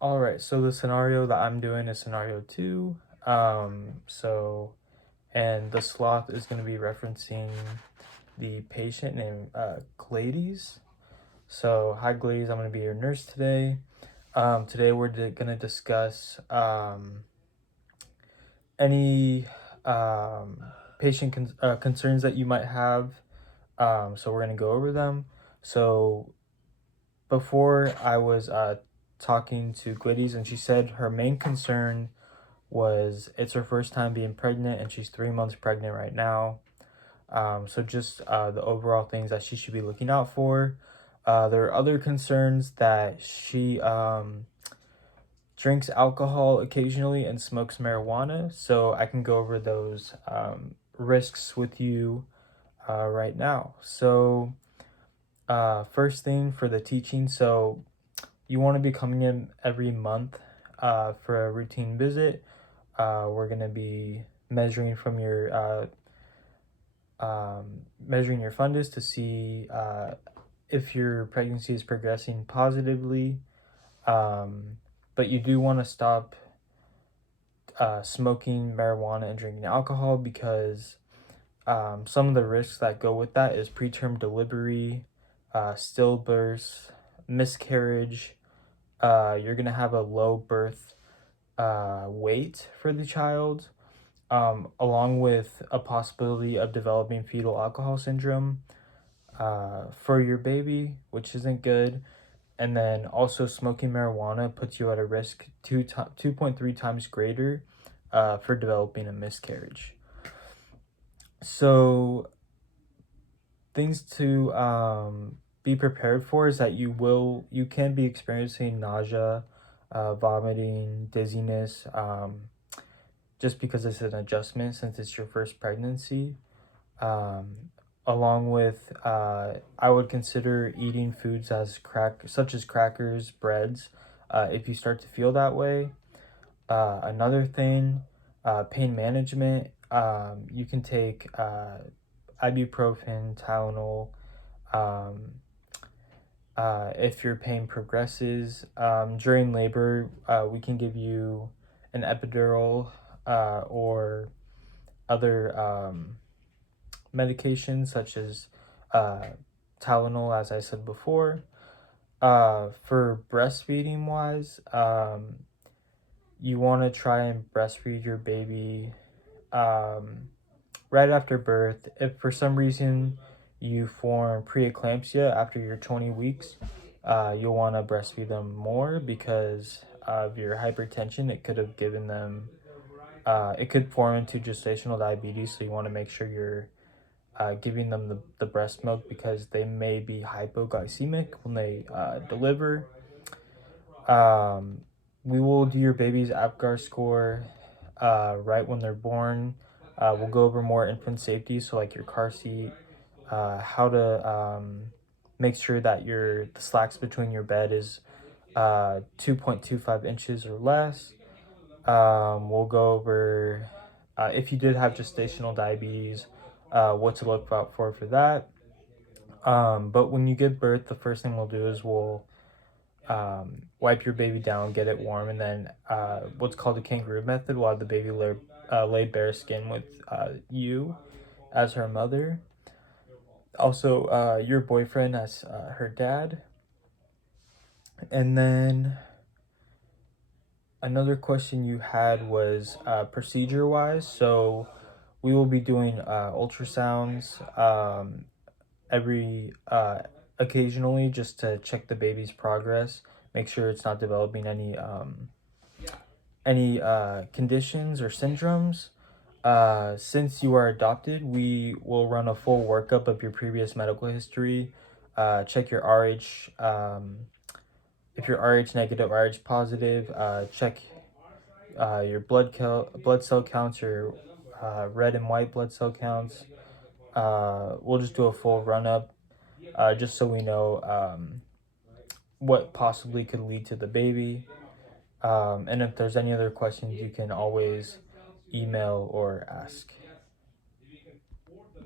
All right, so the scenario that I'm doing is scenario two. And the sloth is going to be referencing the patient named Glades. So, hi Glades, I'm going to be your nurse today. Today we're going to discuss any um, concerns that you might have. So we're going to go over them. So before I was talking to Glades, and she said her main concern was it's her first time being pregnant, and she's 3 months pregnant right now. So just the overall things that she should be looking out for. There are other concerns that she drinks alcohol occasionally and smokes marijuana. So I can go over those risks with you right now. So first thing for the teaching. So you want to be coming in every month for a routine visit. We're going to be measuring from your measuring your fundus to see if your pregnancy is progressing positively. But you do want to stop smoking marijuana and drinking alcohol because some of the risks that go with that is preterm delivery, stillbirths, miscarriage. You're gonna have a low birth weight for the child, along with a possibility of developing fetal alcohol syndrome for your baby, which isn't good. And then also smoking marijuana puts you at a risk 2.3 times greater for developing a miscarriage. So things to be prepared for is that you can be experiencing nausea, vomiting, dizziness, just because it's an adjustment since it's your first pregnancy. Um, Along with I would consider eating foods such as crackers, breads, if you start to feel that way. Another thing, pain management. You can take ibuprofen, Tylenol. Um, if your pain progresses during labor, we can give you an epidural or other medications such as uh, Tylenol, as I said before. For breastfeeding wise, you want to try and breastfeed your baby um, right after birth. If for some reason you form preeclampsia after your 20 weeks, you'll want to breastfeed them more because of your hypertension. It could have given them, it could form into gestational diabetes. So you want to make sure you're giving them the breast milk because they may be hypoglycemic when they deliver. Um, we will do your baby's APGAR score right when they're born. We'll go over more infant safety, so like your car seat, how to make sure that the slacks between your bed is 2.25 inches or less. We'll go over if you did have gestational diabetes, what to look out for that. But when you give birth, the first thing we'll do is we'll wipe your baby down, get it warm, and then what's called the kangaroo method. We'll have the baby lay bare skin with you as her mother. Also, your boyfriend as her dad. And then another question you had was procedure wise. So we will be doing ultrasounds every occasionally just to check the baby's progress, make sure it's not developing any conditions or syndromes. Since you are adopted, we will run a full workup of your previous medical history, check your RH. If you're RH negative, RH positive, check your blood cell counts, your red and white blood cell counts. We'll just do a full run up, just so we know what possibly could lead to the baby. And if there's any other questions, you can always email or ask.